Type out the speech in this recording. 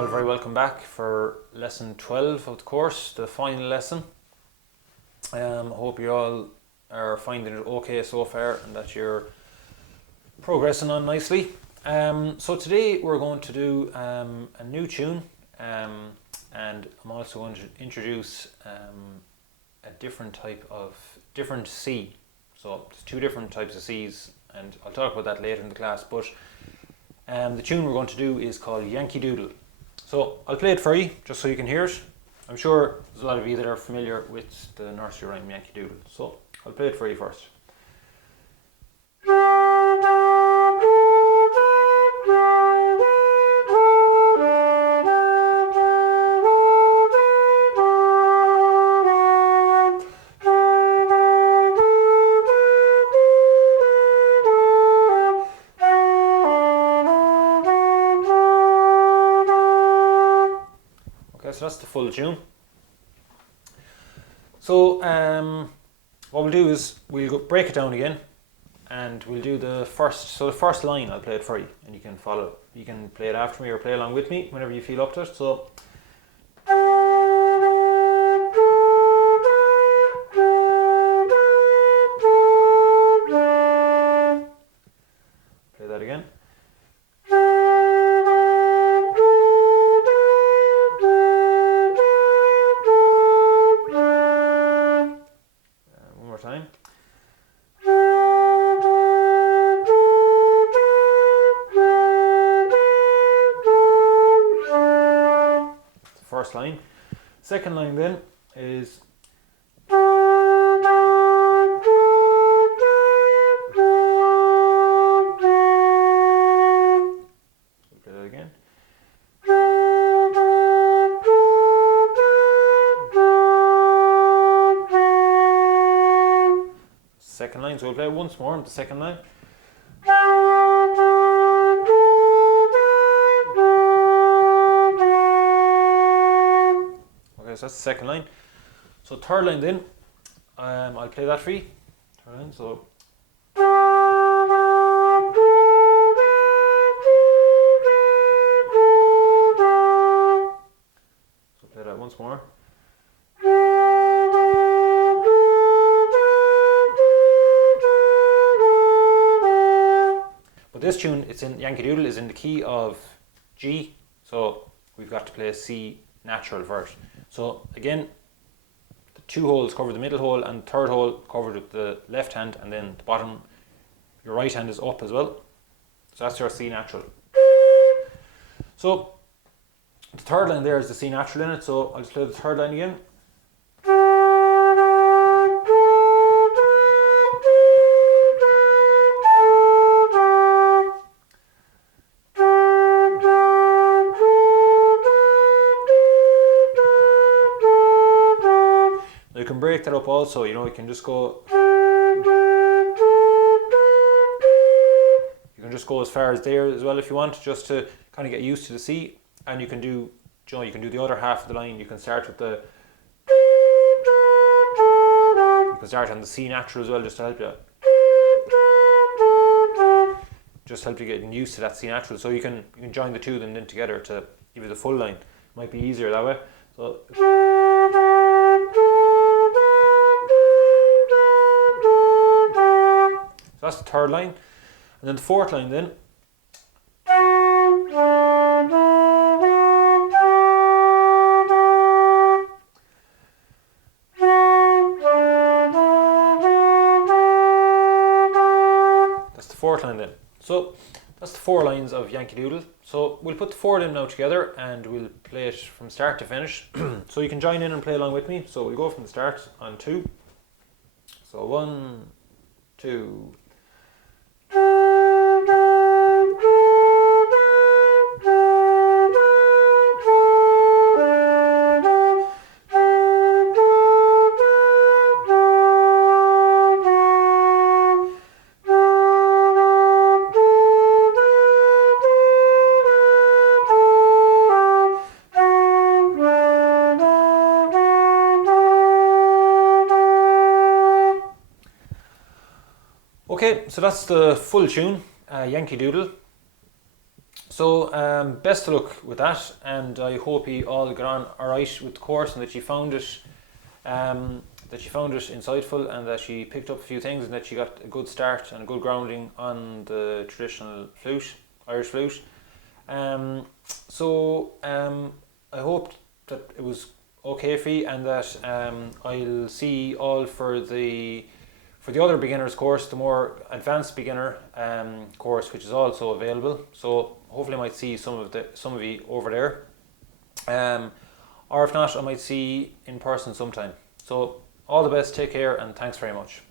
all very welcome back for lesson 12 of the course, the final lesson. Hope you all are finding it okay so far and that you're progressing on nicely. So today we're going to do a new tune, and I'm also going to introduce a different C. So there's two different types of C's, and I'll talk about that later in the class, but the tune we're going to do is called Yankee Doodle. So I'll play it for you, just so you can hear it. I'm sure there's a lot of you that are familiar with the nursery rhyme Yankee Doodle. So I'll play it for you first. So that's the full tune. So what we'll do is we'll break it down again, and we'll do the first line. I'll play it for you, and you can follow. You can play it after me or play along with me whenever you feel up to it. So. Play that again. Time. That's the first line. Second line then is play that again. Second line, so we'll play it once more on the second line. Okay, so that's the second line. So third line then, I'll play that for you. Third line, so. So play that once more. This tune, it's in Yankee Doodle, is in the key of G, so we've got to play a C natural first. So again, the two holes cover the middle hole, and the third hole covered with the left hand, and then the bottom, your right hand is up as well. So that's your C natural. So the third line there is the C natural in it, so I'll just play the third line again. You can break that up also, you can just go. You can just go as far as there as well if you want, just to kind of get used to the C. And you can do, you can do the other half of the line. You can start with the. You can start on the C natural as well, just to help you. Just help you get used to that C natural. So you can join the two of them in together to give you the full line. Might be easier that way. So. So that's the third line, and then the fourth line then. That's the fourth line then. So that's the four lines of Yankee Doodle. So we'll put the four of them now together, and we'll play it from start to finish. So you can join in and play along with me. So we'll go from the start on 2. So 1, 2. Okay, so that's the full tune, Yankee Doodle. So best of luck with that, and I hope you all got on alright with the course, and that you found it insightful, and that you picked up a few things, and that you got a good start and a good grounding on the traditional flute, Irish flute. I hope that it was okay for you, and that I'll see you all for the other beginners course, the more advanced beginner course, which is also available. So hopefully I might see some of you over there, or if not, I might see you in person sometime. So all the best, take care, and thanks very much.